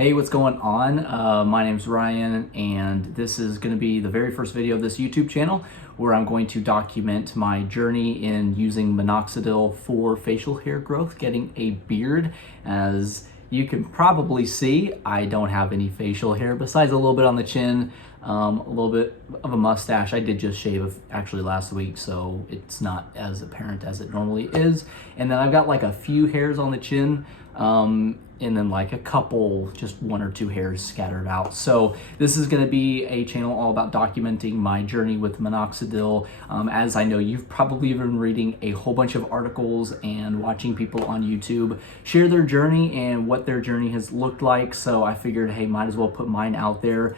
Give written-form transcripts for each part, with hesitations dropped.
Hey, what's going on? My name's Ryan, and this is going to be the very first video of this YouTube channel where I'm going to document my journey in using minoxidil for facial hair growth, getting a beard. As you can probably see, I don't have any facial hair besides a little bit on the chin, a little bit of a mustache. I did just shave actually last week, so it's not as apparent as it normally is. And then I've got like a few hairs on the chin, and then like a couple, just one or two hairs scattered out. So this is going to be a channel all about documenting my journey with minoxidil. As I know, you've probably been reading a whole bunch of articles and watching people on YouTube share their journey and what their journey has looked like. So I figured, hey, might as well put mine out there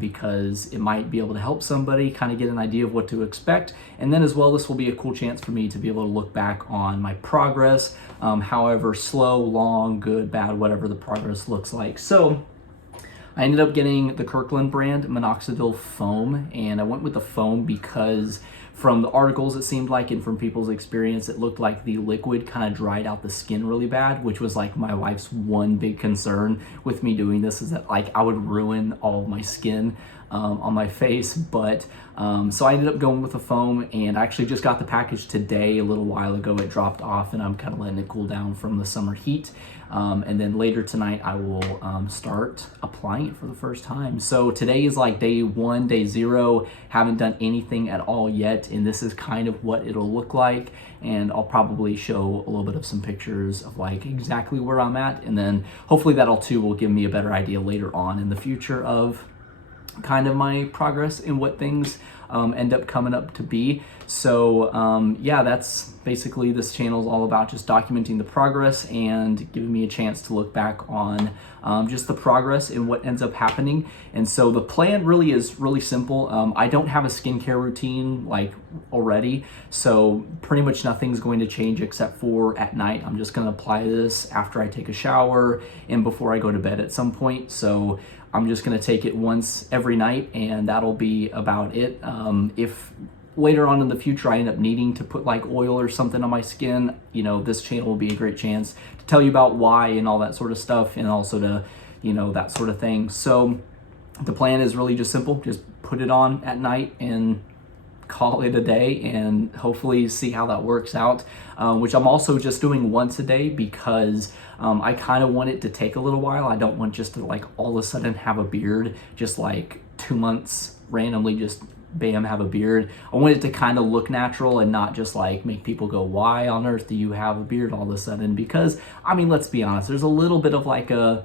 because it might be able to help somebody kind of get an idea of what to expect. And then as well, this will be a cool chance for me to be able to look back on my progress, however slow, long, good, bad, whatever the progress looks like. So I ended up getting the Kirkland brand minoxidil foam, and I went with the foam because from the articles it seemed like, and from people's experience, it looked like the liquid kind of dried out the skin really bad, which was like my wife's one big concern with me doing this, is that like I would ruin all of my skin on my face. But so I ended up going with the foam, and I actually just got the package today. A little while ago it dropped off, and I'm kind of letting it cool down from the summer heat, and then later tonight I will start applying it for the first time. So today is like day 1, day 0. Haven't done anything at all yet, and this is kind of what it'll look like. And I'll probably show a little bit of some pictures of like exactly where I'm at, and then hopefully that'll too will give me a better idea later on in the future of kind of my progress and what things end up coming up to be. So yeah, that's basically this channel is all about, just documenting the progress and giving me a chance to look back on just the progress and what ends up happening. And so the plan really is really simple. I don't have a skincare routine like already, so pretty much nothing's going to change except for at night. I'm just going to apply this after I take a shower and before I go to bed at some point. So I'm just going to take it once every night, and that'll be about it. If later on in the future I end up needing to put like oil or something on my skin, you know, this channel will be a great chance to tell you about why and all that sort of stuff, and also to, you know, that sort of thing. So the plan is really just simple. Just put it on at night and call it a day, and hopefully see how that works out, which I'm also just doing once a day because I kind of want it to take a little while. I don't want just to like all of a sudden have a beard, just like 2 months randomly just bam, have a beard. I want it to kind of look natural and not just like make people go, why on earth do you have a beard all of a sudden? Because I mean, let's be honest, there's a little bit of like a,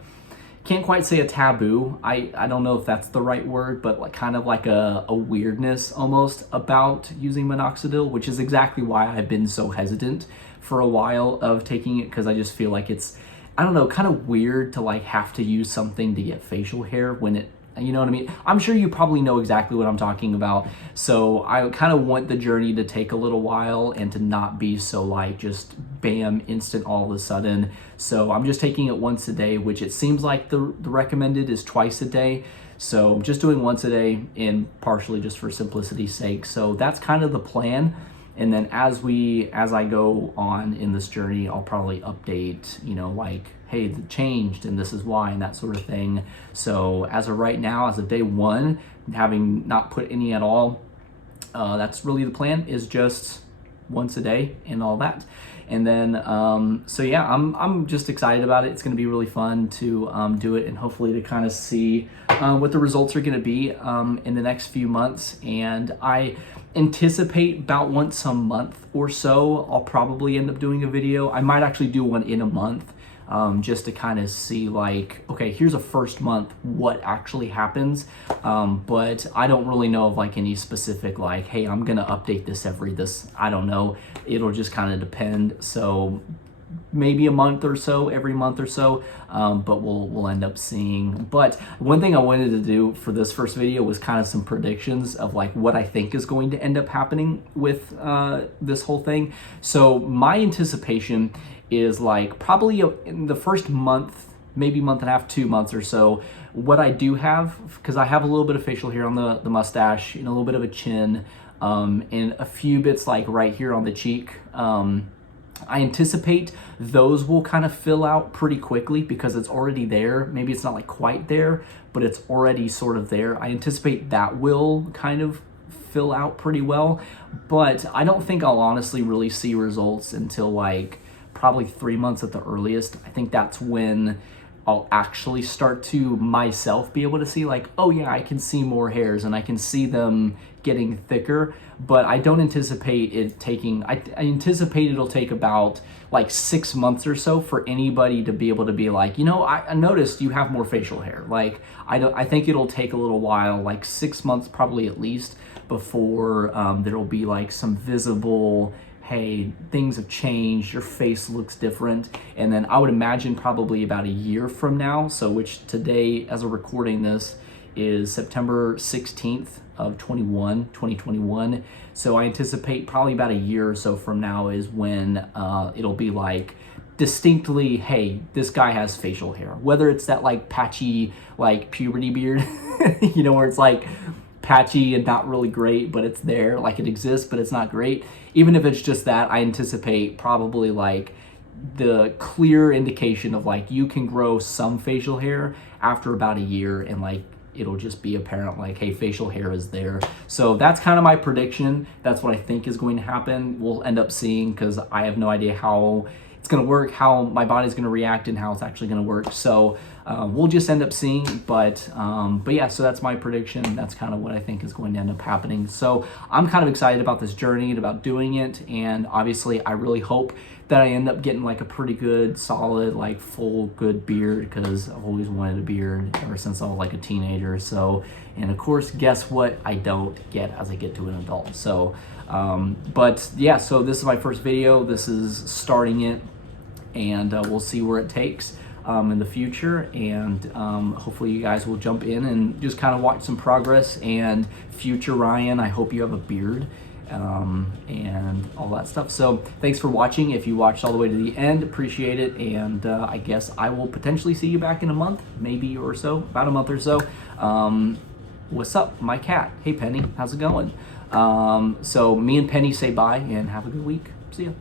can't quite say a taboo, I don't know if that's the right word, but like kind of like a weirdness almost about using minoxidil, which is exactly why I've been so hesitant for a while of taking it, because I just feel like it's, I don't know, kind of weird to like have to use something to get facial hair when it, you know what I mean? I'm sure you probably know exactly what I'm talking about. So I kind of want the journey to take a little while and to not be so like just bam, instant all of a sudden. So I'm just taking it once a day, which it seems like the recommended is twice a day. So I'm just doing once a day, and partially just for simplicity's sake. So that's kind of the plan. And then as I go on in this journey, I'll probably update, you know, like, hey, it changed and this is why, and that sort of thing. So as of right now, as of day 1, having not put any at all, that's really the plan, is just once a day and all that. And then, so yeah, I'm just excited about it. It's going to be really fun to do it, and hopefully to kind of see what the results are going to be in the next few months. And I anticipate about once a month or so, I'll probably end up doing a video. I might actually do one in a month, just to kind of see like, okay, here's a first month, what actually happens. But I don't really know of like any specific like, hey, I'm gonna update this I don't know. It'll just kind of depend. So maybe a month or so, every month or so, but we'll end up seeing. But one thing I wanted to do for this first video was kind of some predictions of like what I think is going to end up happening with this whole thing. So my anticipation is like probably in the first month, maybe month and a half, 2 months or so, what I do have, because I have a little bit of facial hair on the mustache and a little bit of a chin, and a few bits like right here on the cheek, I anticipate those will kind of fill out pretty quickly because it's already there. Maybe it's not like quite there, but it's already sort of there. I anticipate that will kind of fill out pretty well, but I don't think I'll honestly really see results until like probably 3 months at the earliest. I think that's when I'll actually start to myself be able to see like, oh yeah, I can see more hairs and I can see them getting thicker, but I don't anticipate it taking, I anticipate it'll take about like 6 months or so for anybody to be able to be like, you know, I noticed you have more facial hair. Like, I think it'll take a little while, like 6 months probably at least, before there'll be like some visible, hey, things have changed, your face looks different. And then I would imagine probably about a year from now, so which today, as of recording this, is September 16th of 2021. So I anticipate probably about a year or so from now is when it'll be like distinctly, hey, this guy has facial hair. Whether it's that like patchy, like puberty beard, you know, where it's like patchy and not really great, but it's there, like it exists, but it's not great. Even if it's just that, I anticipate probably like the clear indication of like you can grow some facial hair after about a year, and like it'll just be apparent like, hey, facial hair is there. So that's kind of my prediction. That's what I think is going to happen. We'll end up seeing, because I have no idea how it's going to work, how my body's going to react, and how it's actually going to work. So we'll just end up seeing, but yeah, so that's my prediction. That's kind of what I think is going to end up happening. So I'm kind of excited about this journey and about doing it. And obviously I really hope that I end up getting like a pretty good, solid, like full good beard, because I've always wanted a beard ever since I was like a teenager. So, and of course, guess what I don't get as I get to an adult. So, but yeah, so this is my first video. This is starting it, and we'll see where it takes in the future. And hopefully you guys will jump in and just kind of watch some progress. And future Ryan, I hope you have a beard and all that stuff. So thanks for watching. If you watched all the way to the end, appreciate it. And I guess I will potentially see you back in a month, maybe, or so, about a month or so. What's up, my cat? Hey, Penny, how's it going? So me and Penny say bye and have a good week. See ya.